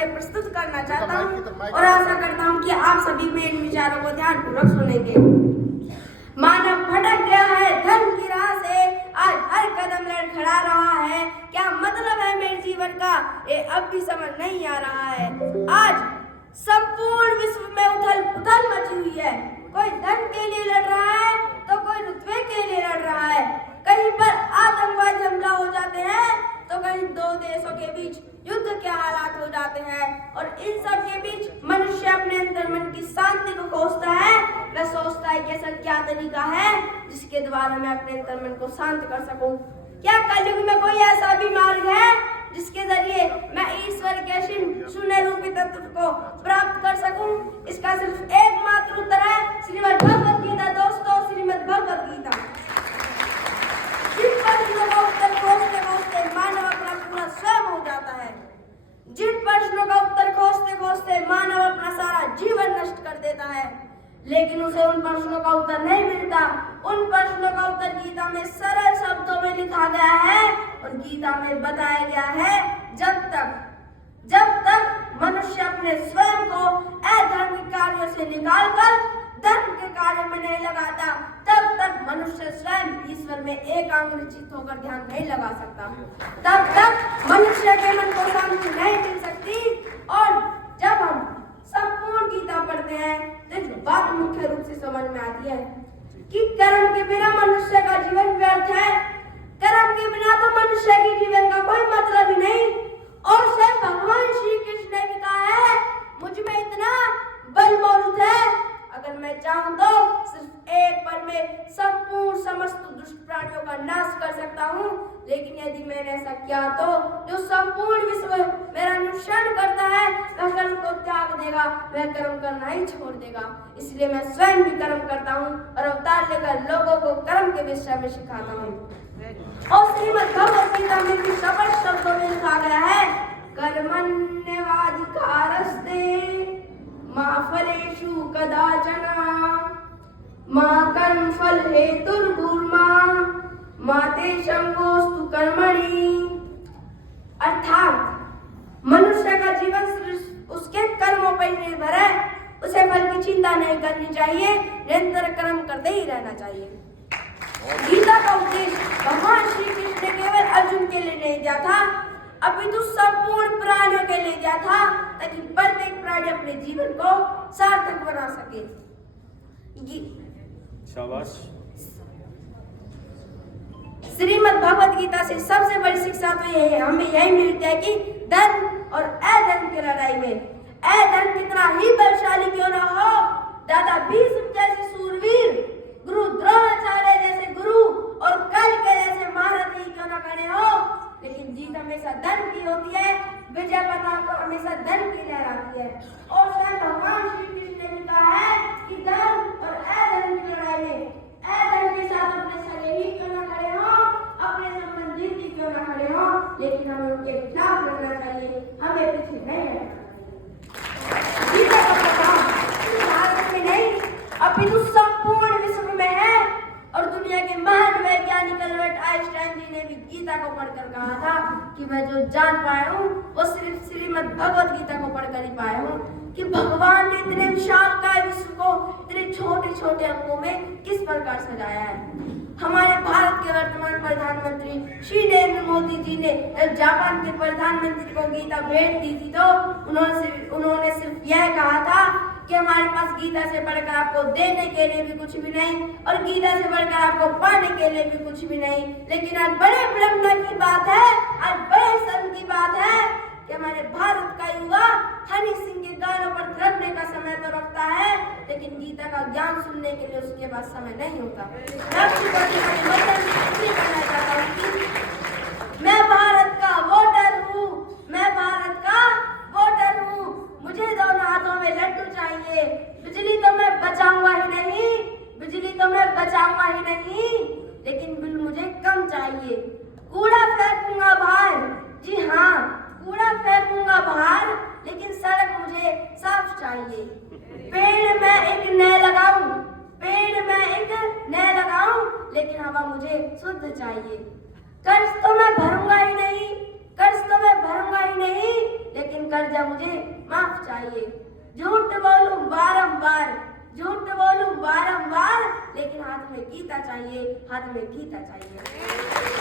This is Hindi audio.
आगे प्रस्तुत करना चाहता हूँ और आशा करता हूँ कि आप सभी मेरे विचारों को ध्यानपूर्वक सुनेंगे। मानव भटक गया है धर्म की राह से, आज हर कदम लड़खड़ा रहा है। क्या मतलब है मेरे जीवन का, ये अब भी समझ नहीं आ रहा है। आज संपूर्ण विश्व में उथल पुथल मची हुई है। कोई धर्म के लिए लड़ रहा है तो कोई रुतबे के लिए लड़ रहा है। कहीं पर आतंकवादी हमला हो जाते हैं तो कहीं दो देशों के बीच युद्ध के हालात हो जाते हैं। और इन सब के बीच मनुष्य अपने अंदर मन की शांति को खोजता है। वह सोचता है कि ऐसा क्या तरीका है जिसके द्वारा मैं अपने अंदर मन को शांत कर सकूं। क्या कलयुग में कोई ऐसा भी मार्ग है जिसके जरिए मैं ईश्वर के शून्य रूपी तत्व को प्राप्त कर सकूं? इसका सिर्फ एकमात्र उत्तर है श्रीमद् भगवद गीता। दोस्तों, श्रीमद् भगवद गीता। जिन प्रश्नों का उत्तर खोजते खोजते मानव अपना पूरा स्वयं हो जाता है, जिन प्रश्नों का उत्तर खोजते खोजते मानव अपना सारा जीवन नष्ट कर देता है, लेकिन उसे उन प्रश्नों का उत्तर नहीं मिलता। उन प्रश्नों का उत्तर गीता में सरल शब्दों में लिखा गया है और गीता में बताया गया है, जब तक मनुष्य अपने स्वयं को अधर्मिक कार्यों से निकालकर धर्म के कार्य में नहीं लगाता, तब तक मनुष्य स्वयं ईश्वर में एकाग्रचित्त होकर ध्यान नहीं लगा सकता। तब तक मनुष्य के मन को शांति नहीं मिल सकती। और जब हम संपूर्ण गीता पढ़ते हैं तो जो बात मुख्य रूप से समझ में आती है कि कर्म के बिना मनुष्य का जीवन व्यर्थ है। कर्म के बिना तो मनुष्य के जीवन का कोई मतलब ही नहीं। और स्वयं भगवान श्री कृष्ण ने भी कहा है, मुझ में इतना बल मौजूद है, अगर मैं चाहूं तो सिर्फ एक पल में संपूर्ण समस्त दुष्ट प्राणियों का नाश कर सकता हूं। लेकिन यदि मैंने ऐसा किया तो जो संपूर्ण विश्व मेरा अनुसरण करता है वह कर्म को त्याग देगा, वह कर्म करना ही छोड़ देगा। इसलिए मैं स्वयं भी कर्म करता हूं और अवतार लेकर लोगों को कर्म के विषय में सिखाता हूं। और श्रीमद् भगवद गीता में भी स्पष्ट शब्दों में लिखा गया है, कर्मण्येवाधिकारस्ते मा फलेषु कदाचन मा कर्मफल हेतुर्भूर्मा मा ते संगोस्तु कर्मणि। अर्थात मनुष्य का जीवन सिर्फ उसके कर्मों पर निर्भर है। उसे फल की चिंता नहीं करनी चाहिए, निरंतर कर्म करते ही रहना चाहिए। गीता का उद्देश्य भगवान श्री कृष्ण ने केवल अर्जुन के लिए नहीं दिया था, अपितु संपूर्ण प्राणियों के लिए दिया था, ताकि प्रत्येक प्राणी अपने जीवन को सार्थक बना सके। शाबाश। श्रीमद् भगवद गीता से सबसे बड़ी शिक्षा तो यही है, हमें यही मिलती है कि धर्म और अधर्म की लड़ाई में अधर्म कितना ही बलशाली क्यों ना हो, दादा भीष्म जैसे सूरवीर, गुरु द्रोणाचार्य जैसे गुरु और कल के जैसे महारथी क्यों ना खड़े हो, लेकिन जीत हमेशा धर्म की होती है। विजय पताका हमेशा धर्म की लहराती है। और स्वयं भगवान श्री कृष्ण ने भी कहा है कि धर्म और अधर्म की लड़ाई में अधर्म के साथ अपने सगे ही क्यों ना खड़े हो, अपने संबंधी ही क्यों ना खड़े हो, लेकिन हमें उनके खिलाफ लड़ना चाहिए, हमें पीछे नहीं हटना चाहिए। गीता का प्रभाव भारत में नहीं अपितु संपूर्ण विश्व में है। और दुनिया के महान वैज्ञानिक अल्बर्ट आइंस्टाइन जी ने भी गीता को पढ़कर कहा था कि मैं जो जान पाया हूँ वो सिर्फ श्रीमद् भगवद गीता को पढ़कर ही पाया हूँ कि भगवान ने इतने विशालकाय विश्व को इतने छोटे छोटे अंगों में किस प्रकार सजाया है। हमारे भारत के वर्तमान प्रधानमंत्री श्री नरेंद्र मोदी जी ने जापान के प्रधानमंत्री को गीता भेंट दी थी तो उन्होंने सिर्फ यह कहा था कि हमारे पास गीता से पढ़कर आपको देने के लिए भी कुछ भी नहीं और गीता से पढ़कर आपको पाने के लिए भी कुछ भी नहीं। लेकिन आज बड़े विडंबना की बात है, आज बड़े शर्म की बात है कि हमारे भारत का युवा हनी सिंह के गानों पर थिरकने का समय तो रखता है, लेकिन गीता का ज्ञान सुनने के लिए उसके पास समय नहीं होता। मैं भारत का वोटर हूँ, मैं भारत का वोटर हूँ, मुझे दोनों हाथों में लड्डू चाहिए। बिजली तो मैं बचाऊंगा ही नहीं, बिजली तो मैं बचाऊंगा ही नहीं, लेकिन बिल मुझे कम चाहिए। कूड़ा फेंकूंगा बाहर, जी हाँ कूड़ा फेंकूंगा बाहर, लेकिन सड़क मुझे साफ चाहिए। पेड़ मैं एक नए लगाऊं, पेड़ मैं एक नए लगाऊं, लेकिन हवा मुझे शुद्ध चाहिए। कर्ज तो मैं भरूंगा ही नहीं, कर्ज तो मैं भरूंगा ही नहीं, लेकिन कर्जा मुझे माफ चाहिए। झूठ बोलूं बारंबार, झूठ बोलूं बारंबार, लेकिन हाथ में गीता चाहिए, हाथ में गीता चाहिए।